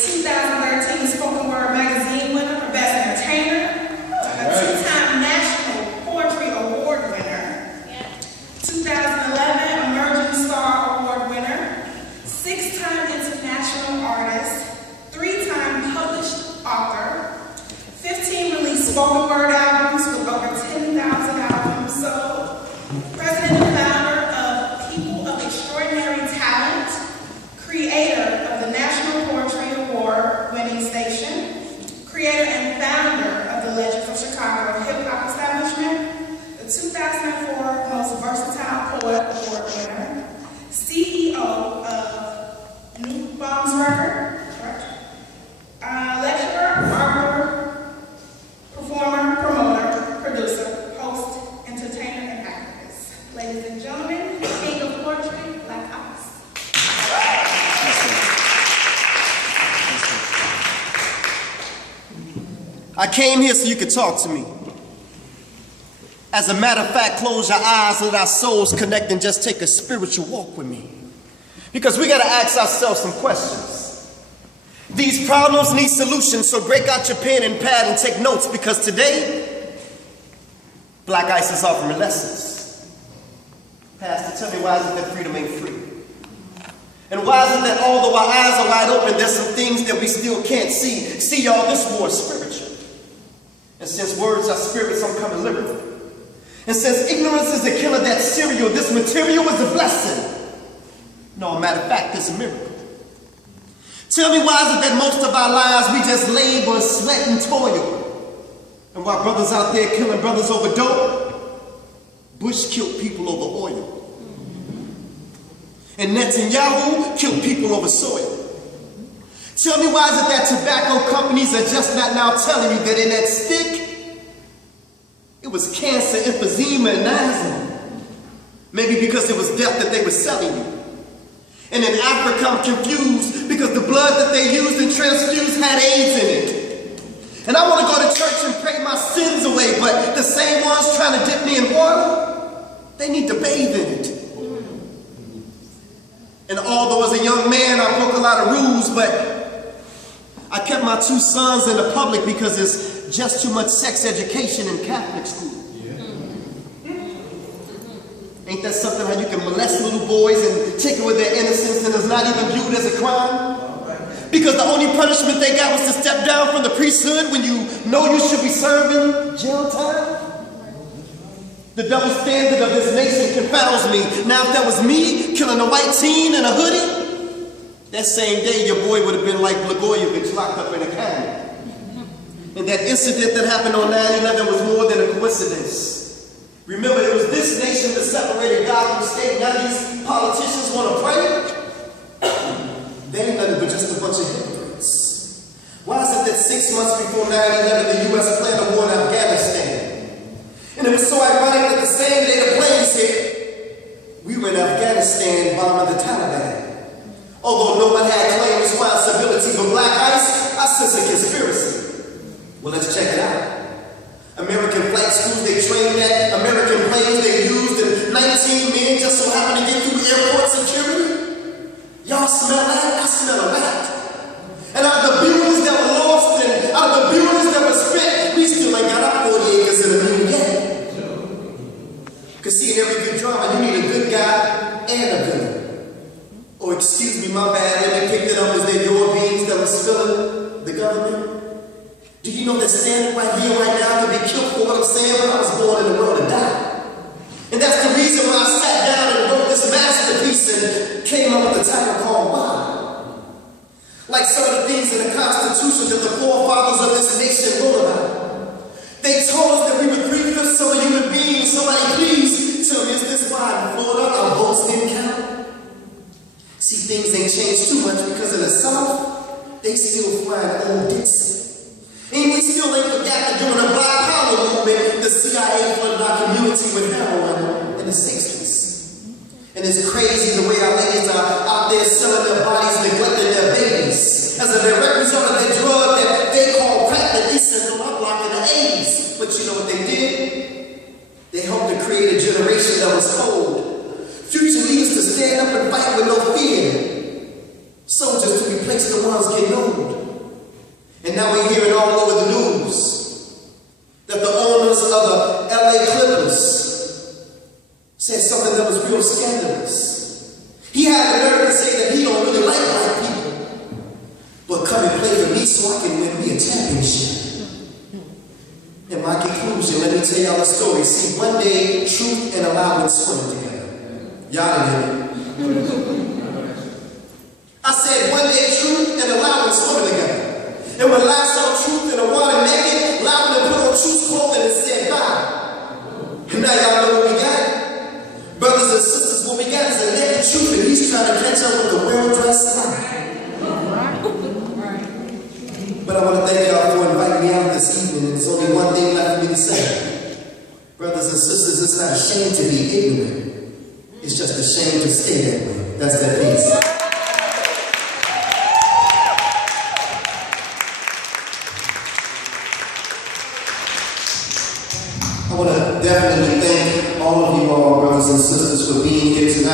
2013 Spoken Word Magazine winner for Best Entertainer, a two-time National Poetry Award winner, 2011 Emerging Star Award winner, 6-time International Artist, 3-time published author, 15 released spoken word albums with over 10,000 albums sold, president and founder of People of Extraordinary Talent, creator of the National Poetry Award winning station, creator and founder of the Legends of Chicago Hip Hop Establishment, the 2004 Most Versatile Poet Award winner, CEO of New Bombs Record, lecturer, author, performer, promoter, producer, host, entertainer, and activist. Ladies and gentlemen, King of Poetry, Blaq. I came here so you could talk to me. As a matter of fact, close your eyes, let our souls connect and just take a spiritual walk with me. Because we gotta ask ourselves some questions. These problems need solutions, so break out your pen and pad and take notes, because today, Black Ice is offering lessons. Pastor, tell me, why is it that freedom ain't free? And why is it that although our eyes are wide open, there's some things that we still can't see? See, y'all, this war is spiritual. And since words are spirits, I'm coming liberal. And since ignorance is the killer that's cereal, this material is a blessing. No, matter of fact, it's a miracle. Tell me, why is it that most of our lives we just labor, sweat, and toil? And while brothers out there killing brothers over dope, Bush killed people over oil. And Netanyahu killed people over soil. Tell me, why is it that tobacco companies are just not now telling you that in that stick, it was cancer, emphysema, and asthma? Maybe because it was death that they were selling you. And in Africa, I'm confused because the blood that they used and transfused had AIDS in it. And I want to go to church and pray my sins away, but the same ones trying to dip me in water, they need to bathe in it. And although as a young man, I broke a lot of rules, but I kept my 2 sons in the public because there's just too much sex education in Catholic school. Ain't that something, how you can molest little boys and tinker with their innocence and it's not even viewed as a crime? Because the only punishment they got was to step down from the priesthood when you know you should be serving jail time? The double standard of this nation confounds me. Now if that was me killing a white teen in a hoodie, that same day your boy would have been like Blaq locked up in a cabinet. And that incident that happened on 9/11 was more than a coincidence. Remember, it was this nation that separated God from state. Now these politicians want to pray? They ain't nothing but just a bunch of hypocrites. Why is it that 6 months before 9/11 the U.S. planned a war in Afghanistan? And it was so ironic that the same day the planes hit, we were in Afghanistan bombing the Taliban. Although no one had claimed responsibility for Black Ice, I sense a conspiracy. Well, let's check it out. American flight schools they trained at, American planes they used, and 19 men just so happen to get through airport security. Y'all smell that? I smell a rat. And out of the billions that were lost and out of the billions that were spent, we still ain't got our 40 acres in a million yet. Because see, in every good drama, you need a good guy and a villain. Or excuse me, my bad, let me pick it up as they door beans that was filling the government. Do you know that standing right here, right now, could be killed for what I'm saying, but I was born in the world to die? And that's the reason why I sat down and wrote this masterpiece and came up with the title called Why. Like some of the things in the Constitution that the forefathers of this nation wrote about. They told us that we were 3/5 of a human being. Somebody please tell me, is this why in Florida our votes didn't count? See, things ain't changed too much because in the South, they still flying old Dixie. And we still ain't forgot that during the Black Power movement, the CIA funded our community with heroin in the 60s. And it's crazy the way our ladies are out there selling their bodies, neglecting their babies. As a direct result of that drug that they call crack that they sent from our block in the 80s. But you know what they did? They helped to create a generation that was cold. Future leaders to stand up and fight with no fear. Soldiers to replace the ones getting old. He had the nerve to say that he don't really like white people, but come and play for me so I can win me a championship. In my conclusion, let me tell y'all a story. See, one day, truth and allowance swim together. Y'all didn't hear me. I said one day, truth and allowance swim together. And when life saw truth in the water naked, Loudon put on truth's clothing and said bye. And now y'all know what we got. Brothers and sisters, what we got is a naked truth, and he's trying to catch up with the well-dressed lie. But I want to thank y'all for inviting me out this evening, and there's only one thing left for me to say. Brothers and sisters, it's not a shame to be ignorant. It's just a shame to stay that way. That's that piece. I want to definitely thank all of you all, brothers and sisters, for being here tonight.